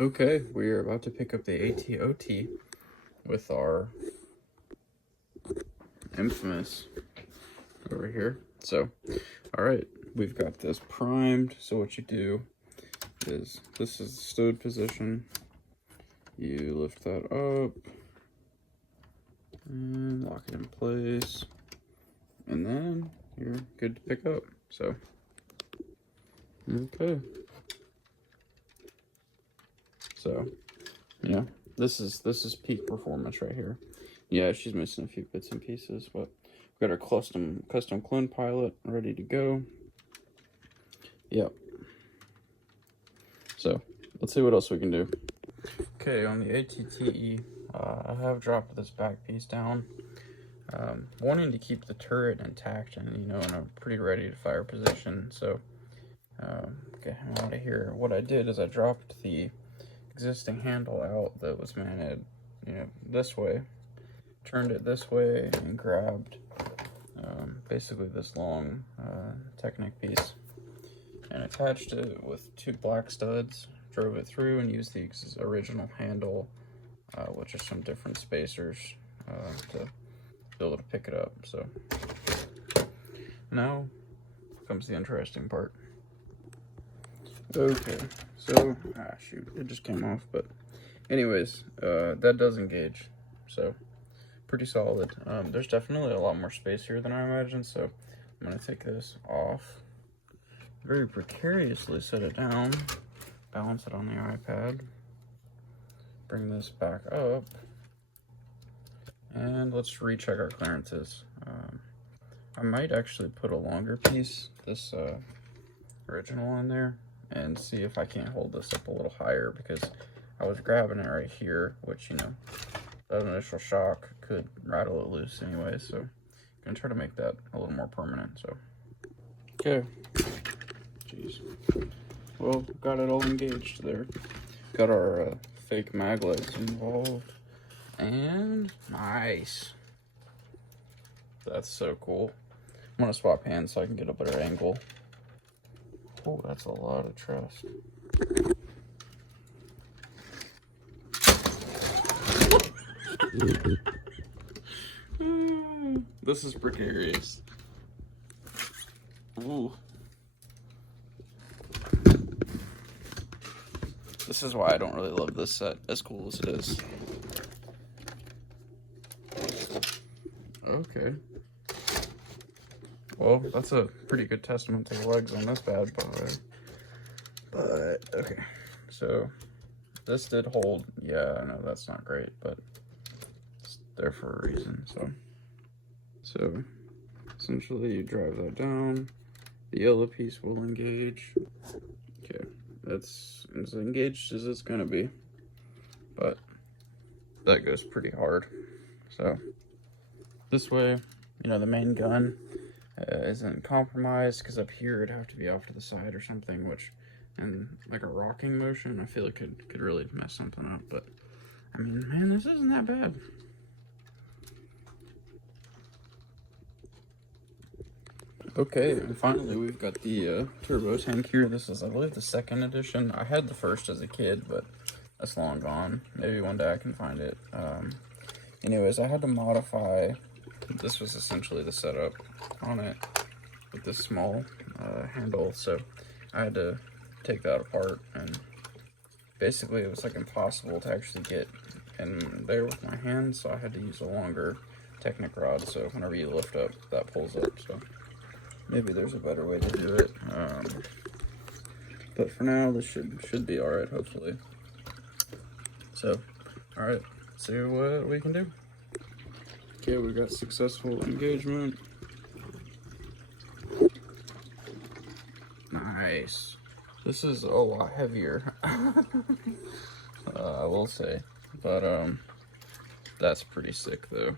Okay, we are about to pick up the ATOT with our infamous over here. So, alright, we've got this primed. So what you do is, this is the stowed position. You lift that up and lock it in place. And then you're good to pick up. So, okay. So, yeah, this is peak performance right here. Yeah, she's missing a few bits and pieces, but we've got our custom clone pilot ready to go. Yep. So, let's see what else we can do. Okay, on the ATTE, I have dropped this back piece down, wanting to keep the turret intact and, in a pretty ready to fire position. So, okay, out of here. What I did is I dropped the existing handle out that was mounted, this way, turned it this way, and grabbed basically this long Technic piece and attached it with 2 black studs, drove it through, and used the original handle with just some different spacers to be able to pick it up. So now comes the interesting part. Okay, so, shoot, it just came off, but anyways, that does engage, so pretty solid. There's definitely a lot more space here than I imagined, so I'm going to take this off, very precariously set it down, balance it on the iPad, bring this back up, and let's recheck our clearances. I might actually put a longer piece, this original, in there, and see if I can't hold this up a little higher, because I was grabbing it right here, which, that initial shock could rattle it loose anyway, so I'm gonna try to make that a little more permanent. So, okay, jeez, well, got it all engaged there, got our fake mag legs involved, and nice, that's so cool. I'm gonna swap hands so I can get a better angle. Oh, that's a lot of trust. This is precarious. Ooh. This is why I don't really love this set, as cool as it is. Okay. Well, that's a pretty good testament to the legs on this bad boy. But, okay. So, this did hold. Yeah, I know that's not great, but it's there for a reason, So, essentially you drive that down. The yellow piece will engage. Okay, that's as engaged as it's gonna be. But, that goes pretty hard. So, this way, the main gun isn't compromised, because up here it'd have to be off to the side or something, which, in like a rocking motion, I feel like could really mess something up. But I mean, man, this isn't that bad. Okay, and finally we've got the turbo tank here. This is, I believe, the 2nd edition. I had the 1st as a kid, but that's long gone. Maybe one day I can find it. Anyways, I had to modify. This was essentially the setup on it with this small handle, so I had to take that apart, and basically it was like impossible to actually get in there with my hands, so I had to use a longer Technic rod, so whenever you lift up, that pulls up. So maybe there's a better way to do it, but for now this should be all right, hopefully. So, all right, see what we can do. Okay, we got successful engagement. Nice. This is a lot heavier, I will say, but that's pretty sick though.